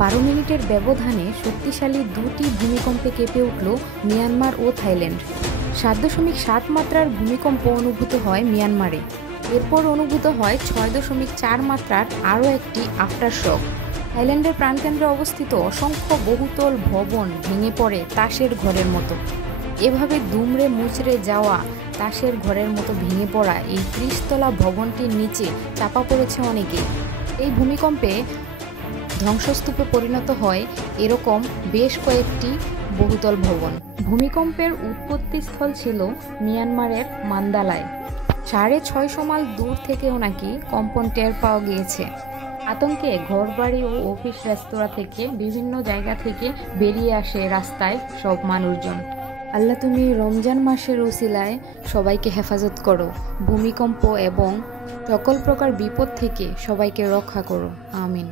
12 মিনিটের ব্যবধানে শক্তিশালী দুটি ভূমিকম্পে কেঁপে উঠল মিয়ানমার ও থাইল্যান্ড। 7.7 মাত্রার ভূমিকম্প অনুভূত হয় মিয়ানমারে। এরপর অনুভূত হয় 6.4 মাত্রার আরও একটি আফটার শক। থাইল্যান্ডের প্রাণকেন্দ্রে অবস্থিত অসংখ্য বহুতল ভবন ভেঙে পড়ে তাসের ঘরের মতো। এভাবে দুমড়ে মুচড়ে যাওয়া তাসের ঘরের মতো ভেঙে পড়া এই 30 তলা ভবনটির নিচে চাপা পড়েছে অনেকেই। এই ভূমিকম্পে ধ্বংসস্তূপে পরিণত হয় এরকম বেশ কয়েকটি বহুতল ভবন। ভূমিকম্পের উৎপত্তিস্থল ছিল মিয়ানমারের মান্দালায়। 6.5 মাইল দূর থেকেও নাকি কম্পন টের পাওয়া গিয়েছে। আতঙ্কে ঘরবাড়ি ও অফিস রেস্তোরাঁ থেকে বিভিন্ন জায়গা থেকে বেরিয়ে আসে রাস্তায় সব মানুষজন। আল্লাহ, তুমি রমজান মাসের উসিলায় সবাইকে হেফাজত করো, ভূমিকম্প এবং সকল প্রকার বিপদ থেকে সবাইকে রক্ষা করো, আমিন।